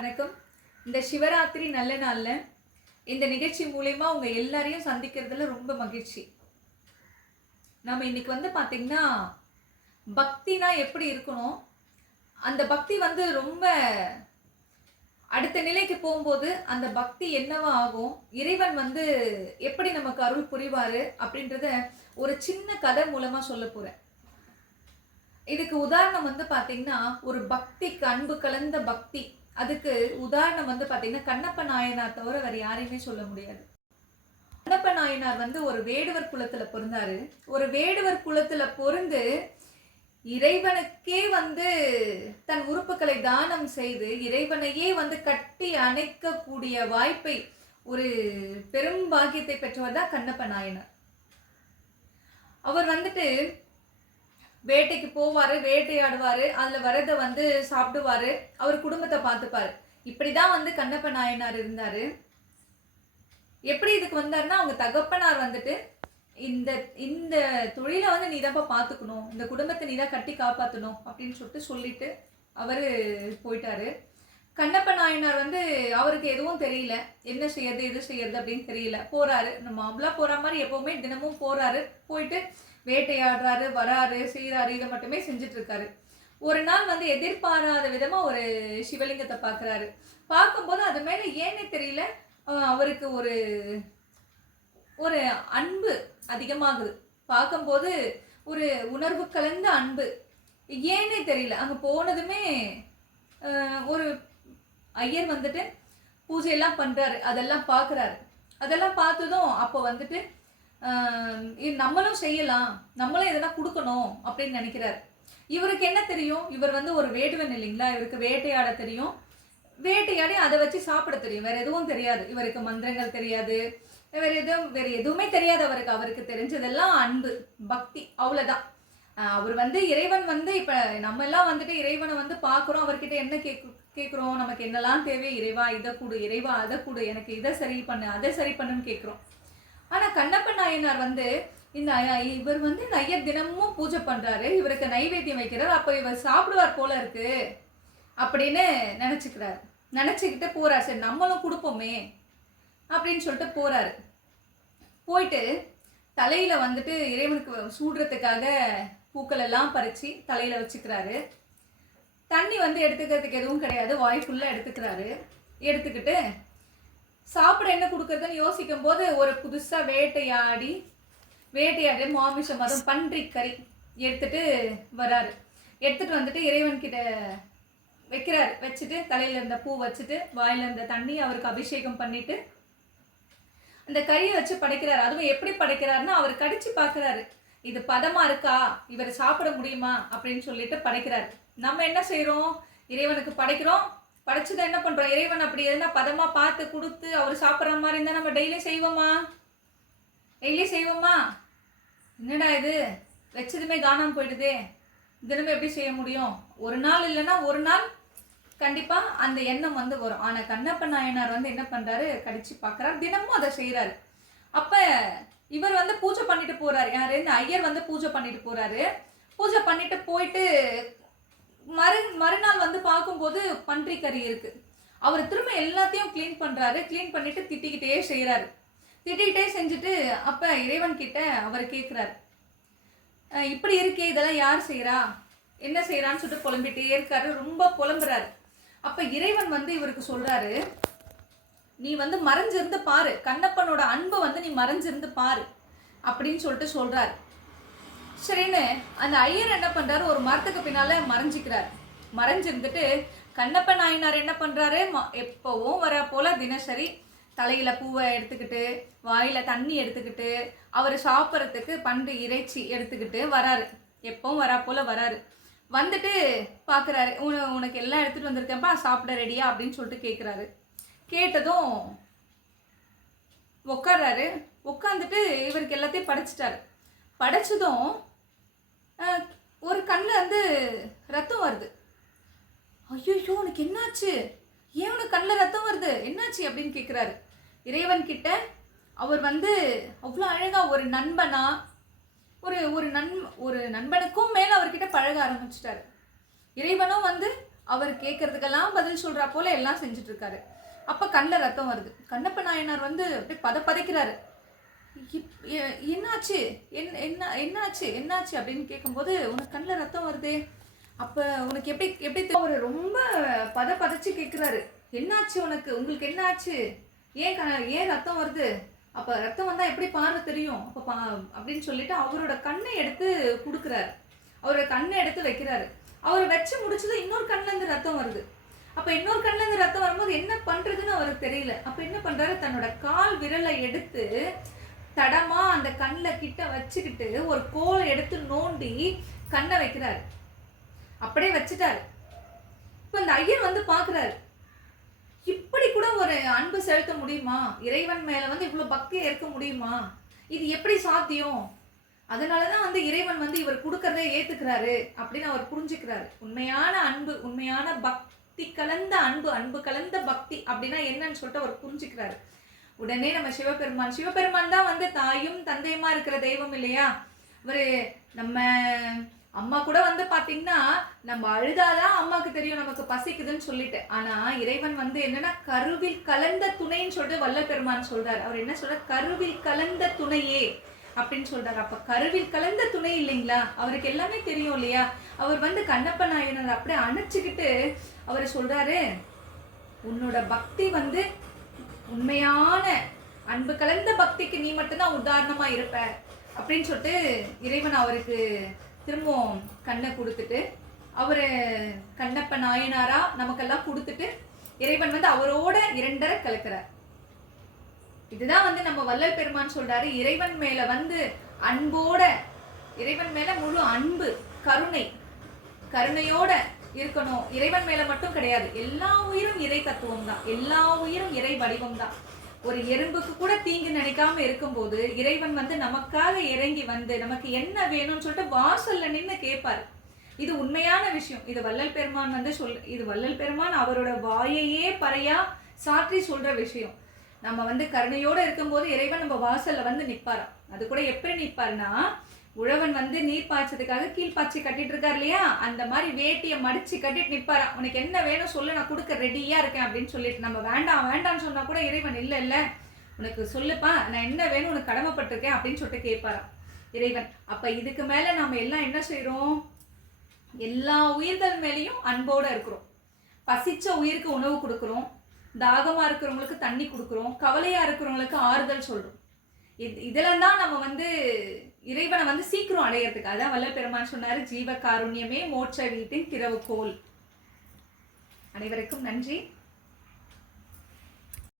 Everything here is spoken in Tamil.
வணக்கம். இந்த சிவராத்திரி நல்ல நாள்ல இந்த நிகழ்ச்சி மூலியமா உங்க எல்லாரையும் சந்திக்கிறதுல ரொம்ப மகிழ்ச்சி. நாம இன்னைக்கு பார்த்தீங்கன்னா, பக்தினா எப்படி இருக்கணும்? அந்த பக்தி ரொம்ப அடுத்த நிலைக்கு போம்போது, அந்த பக்தி என்னவா ஆகும்? இறைவன் எப்படி நமக்கு அருள் புரிவாரு? அப்படின்றத ஒரு சின்ன கதை மூலமா சொல்லப் போறேன். இதுக்கு உதாரணம் பார்த்தீங்கன்னா, ஒரு பக்திக்கு அன்பு கலந்த பக்தி. அதுக்கு உதாரணம் பார்த்தீங்கன்னா, கண்ணப்ப நாயனார் தவிர வேற யாரையுமே சொல்ல முடியாது. கண்ணப்ப நாயனார் ஒரு வேடுவர் குலத்துல பொறந்தாரு. ஒரு வேடுவர் குலத்துல பொறந்து, இறைவனுக்கே தன் உறுப்புகளை தானம் செய்து, இறைவனையே கட்டி அணைக்கக்கூடிய வாய்ப்பை ஒரு பெரும் பாக்கியத்தை பெற்றவர் தான் கண்ணப்ப நாயனார். அவர் வேட்டைக்கு போவாரு, வேட்டையாடுவாரு, அதுல வரத சாப்பிடுவாரு, அவர் குடும்பத்தை பார்த்துப்பாரு. இப்படிதான் கண்ணப்ப நாயனார் இருந்தாரு. எப்படி இதுக்கு வந்தாருன்னா, அவங்க தகப்பனார் இந்த இந்த தொழிலை நீதான்ப்பா பார்த்துக்கணும், இந்த குடும்பத்தை நீதான் கட்டி காப்பாற்றணும் அப்படின்னு சொல்லிட்டு அவரு போயிட்டாரு. கண்ணப்ப நாயனார் அவருக்கு எதுவும் தெரியல, என்ன செய்யறது எது செய்யறது அப்படின்னு தெரியல. போறாரு, நம்ம மாமலா போற மாதிரி எப்பவுமே தினமும் போறாரு. போயிட்டு வேட்டையாடுறாரு, வராரு, செய்யறாரு, இதை மட்டுமே செஞ்சுட்டு இருக்காரு. ஒரு நாள் எதிர்பாராத விதமா ஒரு சிவலிங்கத்தை பார்க்கறாரு. பார்க்கும்போது அது மேல ஏன்னே தெரியல, அவருக்கு ஒரு ஒரு அன்பு அதிகமாகுது. பார்க்கும்போது ஒரு உணர்வு கலந்த அன்பு. ஏன்னே தெரியல. அங்க போனதுமே ஒரு ஐயர் பூஜையெல்லாம் பண்றாரு. அதெல்லாம் பார்க்கறாரு. அதெல்லாம் பார்த்ததும் அப்போ நம்மளும் செய்யலாம், நம்மளும் எதனா கொடுக்கணும் அப்படின்னு நினைக்கிறார். இவருக்கு என்ன தெரியும்? இவர் ஒரு வேடுவன் இல்லைங்களா? இவருக்கு வேட்டையாட தெரியும். வேட்டையாடி அதை வச்சு சாப்பிட தெரியும். வேற எதுவும் தெரியாது. இவருக்கு மந்திரங்கள் தெரியாது, வேற எதுவுமே தெரியாது அவருக்கு. அவருக்கு தெரிஞ்சதெல்லாம் அன்பு, பக்தி, அவ்வளவுதான். அவர் இறைவன் இப்ப நம்ம எல்லாம் இறைவனை பார்க்கிறோம். அவர்கிட்ட என்ன கேட்கிறோம்? நமக்கு என்னெல்லாம் தேவை? இறைவா இதை கொடு, இறைவா அதை கொடு, எனக்கு இதை சரி பண்ணு, அதை சரி பண்ணுன்னு கேட்கிறோம். ஆனா கண்ணப்ப நாயனார் இந்த இவர் இந்த ஐயர் தினமும் பூஜை பண்றாரு, இவருக்கு நைவேத்தியம் வைக்கிறார், அப்ப இவர் சாப்பிடுவார் போல இருக்கு அப்படின்னு நினைச்சுக்கிறாரு. நினைச்சுக்கிட்டு போறாரு. சரி நம்மளும் கொடுப்போமே அப்படின்னு சொல்லிட்டு போறாரு. போயிட்டு தலையில இறைவனுக்கு சூடுறதுக்காக பூக்கள் எல்லாம் பறிச்சு தலையில வச்சுக்கிறாரு. தண்ணி எடுத்துக்கிறதுக்கு எதுவும் கிடையாது, வாய் ஃபுல்லா எடுத்துக்கிறாரு. எடுத்துக்கிட்டு சாப்பிட என்ன கொடுக்கறதுன்னு யோசிக்கும் போது ஒரு புதுசா வேட்டையாடி மாமிசம், அதுவும் பன்றி கறி எடுத்துட்டு வராரு. எடுத்துட்டு இறைவன் கிட்ட வைக்கிறாரு. வச்சுட்டு தலையில இருந்த பூ வச்சுட்டு வாயில இருந்த தண்ணி அவருக்கு அபிஷேகம் பண்ணிட்டு அந்த கறியை வச்சு படைக்கிறாரு. அதுவும் எப்படி படைக்கிறாருன்னா, அவர் கடிச்சு பார்க்கிறாரு, இது பதமா இருக்கா, இவர் சாப்பிட முடியுமா அப்படின்னு சொல்லிட்டு படைக்கிறாரு. நம்ம என்ன செய்யறோம்? இறைவனுக்கு படைக்கிறோம். படைச்சதை என்ன பண்றோம்? இறைவன் அப்படி எதுனா பதமா பார்த்து கொடுத்து அவர் சாப்பிட்ற மாதிரி இருந்தா நம்ம டெய்லி செய்வோமா? என்னடா இது, வச்சதுமே காணாம போயிடுதே, தினமும் எப்படி செய்ய முடியும்? ஒரு நாள் இல்லைன்னா ஒரு நாள் கண்டிப்பா அந்த எண்ணம் வரும். ஆனா கண்ணப்ப நாயனார் என்ன பண்றாரு? கடிச்சு பார்க்கறாரு, தினமும் அதை செய்யறாரு. அப்ப இவர் பூஜை பண்ணிட்டு போறாரு. யாரு? இந்த ஐயர் பூஜை பண்ணிட்டு போறாரு. பூஜை பண்ணிட்டு போயிட்டு மறுநாள் பார்க்கும்போது பன்றி கறி இருக்கு. அவர் திரும்ப எல்லாத்தையும் கிளீன் பண்றாரு. கிளீன் பண்ணிட்டு திட்டிக்கிட்டே செய்யறாரு. திட்டிக்கிட்டே செஞ்சுட்டு அப்ப இறைவன் கிட்ட அவர் கேட்கிறாரு, இப்படி இருக்கே, இதெல்லாம் யார் செய்யறா, என்ன செய்யறான்னு சொல்லிட்டு புலம்பிட்டே இருக்காரு. ரொம்ப புலம்புறாரு. அப்ப இறைவன் இவருக்கு சொல்றாரு, நீ மறைஞ்சிருந்து பாரு, கண்ணப்பனோட அன்பு நீ மறைஞ்சிருந்து பாரு அப்படின்னு சொல்லிட்டு சொல்றாரு. சரின்னு அந்த ஐயர் என்ன பண்றாரு? ஒரு மரத்துக்கு பின்னால மறைஞ்சிக்கிறார். மறைஞ்சிருந்துட்டு கண்ணப்ப நாயனார் என்ன பண்றாரு? எப்பவும் வர போல தினசரி தலையில பூவை எடுத்துக்கிட்டு, வாயில தண்ணி எடுத்துக்கிட்டு, அவர் சாப்பிட்றதுக்கு பண்டு இறைச்சி எடுத்துக்கிட்டு வராரு. எப்பவும் வரா போல வராரு. வந்துட்டு பாக்குறாரு, உனக்கு எல்லாம் எடுத்துட்டு வந்திருக்கேன்ப்பா, சாப்பிட ரெடியா அப்படின்னு சொல்லிட்டு கேட்கிறாரு. கேட்டதும் உட்கார்றாரு. உட்காந்துட்டு இவருக்கு எல்லாத்தையும் படைச்சிட்டாரு. படைச்சதும் ஒரு கண்ணில் ரத்தம் வருது. ஐயோ உனக்கு என்னாச்சு? ஏன் உனக்கு கண்ணில் ரத்தம் வருது, என்னாச்சு அப்படின்னு கேட்குறாரு இறைவன் கிட்ட. அவர் அவ்வளோ அழகா ஒரு நண்பனா, ஒரு நண்பனுக்கும் மேல அவர்கிட்ட பழக ஆரம்பிச்சிட்டாரு. இறைவனும் அவர் கேட்கறதுக்கெல்லாம் பதில் சொல்றா போல எல்லாம் செஞ்சுட்டு இருக்காரு. அப்ப கண்ணில் ரத்தம் வருது. கண்ணப்ப நாயனார் வந்து அப்படியே பதைக்கிறாரு. என்னாச்சு, என்னாச்சு என்னாச்சு அப்படின்னு கேட்கும்போது, உனக்கு கண்ணில் ரத்தம் வருதே, அப்ப உனக்கு எப்படி எப்படி அவர் ரொம்ப பதைச்சு கேட்குறாரு. என்னாச்சு உனக்கு, உங்களுக்கு என்ன ஆச்சு, ஏன் ரத்தம் வருது, அப்ப ரத்தம் வந்தா எப்படி பார்வை தெரியும், அப்ப அப்படின்னு சொல்லிட்டு அவரோட கண்ணை எடுத்து கொடுக்குறாரு. அவரோட கண்ணை எடுத்து வைக்கிறாரு. அவர் வச்சு முடிச்சது இன்னொரு கண்ணுல இருந்து ரத்தம் வருது. அப்ப இன்னொரு கண்ணுல இருந்து ரத்தம் வரும்போது என்ன பண்றதுன்னு அவருக்கு தெரியல. அப்ப என்ன பண்றாரு, தன்னோட கால் விரலை எடுத்து தடமா அந்த கண்ணில் கிட்ட வச்சுக்கிட்டு ஒரு கோலை எடுத்து நோண்டி கண்ணை வைக்கிறாரு. அப்படியே வச்சுட்டாரு. இப்ப இந்த ஐயர் வந்து பாக்குறாரு, இப்படி கூட ஒரு அன்பு செலுத்த முடியுமா, இறைவன் மேல வந்து இவ்வளவு பக்தியை இருக்க முடியுமா, இது எப்படி சாத்தியம், அதனாலதான் வந்து இறைவன் வந்து இவர் கொடுக்கறதே ஏத்துக்கிறாரு அப்படின்னு அவர் புரிஞ்சுக்கிறாரு. உண்மையான அன்பு, உண்மையான பக்தி கலந்த அன்பு, அன்பு கலந்த பக்தி அப்படின்னா என்னன்னு சொல்லிட்டு அவர் புரிஞ்சுக்கிறாரு. உடனே நம்ம சிவபெருமான் தான் வந்து தாயும் தந்தையுமா இருக்கிற தெய்வம் இல்லையா. ஒரு நம்ம அம்மா கூட வந்து பாத்தீங்கன்னா நம்ம அழுதாதான் அம்மாக்கு தெரியும் நமக்கு பசிக்குதுன்னு சொல்லிட்டு. ஆனா இறைவன் வந்து என்னன்னா கருவில் கலந்த துணைன்னு சொல்லிட்டு வள்ளல் பெருமான் சொல்றாரு. அவர் என்ன சொல்ற, கருவில் கலந்த துணையே அப்படின்னு சொல்றாரு. அப்ப கருவில் கலந்த துணை இல்லைங்களா, அவருக்கு எல்லாமே தெரியும் இல்லையா. அவர் வந்து கண்ணப்ப நாயனார் அப்படியே அணைச்சுக்கிட்டு அவர் சொல்றாரு, உன்னோட பக்தி வந்து உண்மையான அன்பு கலந்த பக்திக்கு நீ மட்டும்தான் உதாரணமா இருப்ப அப்படின்னு சொல்லிட்டு இறைவன் அவருக்கு திரும்பவும் கண்ணை கொடுத்துட்டு, அவரு கண்ணப்ப நாயனாரா நமக்கெல்லாம் கொடுத்துட்டு இறைவன் வந்து அவரோட இரண்டரை கலக்கிறார். இதுதான் வந்து நம்ம வள்ளல் பெருமான் சொல்றாரு, இறைவன் மேல வந்து அன்போட, இறைவன் மேல முழு அன்பு கருணையோட இருக்கணும். இறைவன் மேல மட்டும் கிடையாது, எல்லா உயிரும் இறை தத்துவம் தான், எல்லா உயிரும் இறை வடிவம் தான். ஒரு எறும்புக்கு கூட தீங்கு நினைக்காம இருக்கும்போது இறைவன் வந்து நமக்காக இறங்கி வந்து நமக்கு என்ன வேணும்னு சொல்லிட்டு வாசல்ல நின்று கேட்பாரு. இது உண்மையான விஷயம். இது வள்ளல் பெருமான் வந்து இது வள்ளல் பெருமான் அவரோட வாயையே பறையா சாற்றி சொல்ற விஷயம். நம்ம வந்து கருணையோட இருக்கும்போது இறைவன் நம்ம வாசல்ல வந்து நிப்பாராம். அது கூட எப்படி நிப்பாருன்னா, உழவன் வந்து நீர் பாய்ச்சதுக்காக கீழ்பாய்ச்சி கட்டிட்டு இருக்காரு இல்லையா, அந்த மாதிரி வேட்டியை மடிச்சு கட்டிட்டு நிப்பாராம். உனக்கு என்ன வேணும் சொல்லு, நான் கொடுக்க ரெடியா இருக்கேன் அப்படின்னு சொல்லிட்டு. நம்ம வேண்டாம் வேண்டாம்னு சொன்னா கூட இறைவன் இல்ல உனக்கு சொல்லுப்பா, நான் என்ன வேணும் உனக்கு கடமைப்பட்டிருக்கேன் அப்படின்னு சொல்லிட்டு கேட்பாராம் இறைவன். அப்ப இதுக்கு மேல நம்ம எல்லாம் என்ன செய்யறோம், எல்லா உயிர்கள் மேலேயும் அன்போட இருக்கிறோம். பசிச்ச உயிருக்கு உணவு கொடுக்குறோம், தாகமா இருக்கிறவங்களுக்கு தண்ணி கொடுக்குறோம், கவலையா இருக்கிறவங்களுக்கு ஆறுதல் சொல்றோம். இதெல்லாம் தான் நம்ம வந்து இறைவனை வந்து சீக்கிரம் அடையிறதுக்கு. அதான் வள்ளல் பெருமான் சொன்னாரு, ஜீவ காருண்யமே மோட்ச வீட்டின் திறவுகோல். அனைவருக்கும் நன்றி.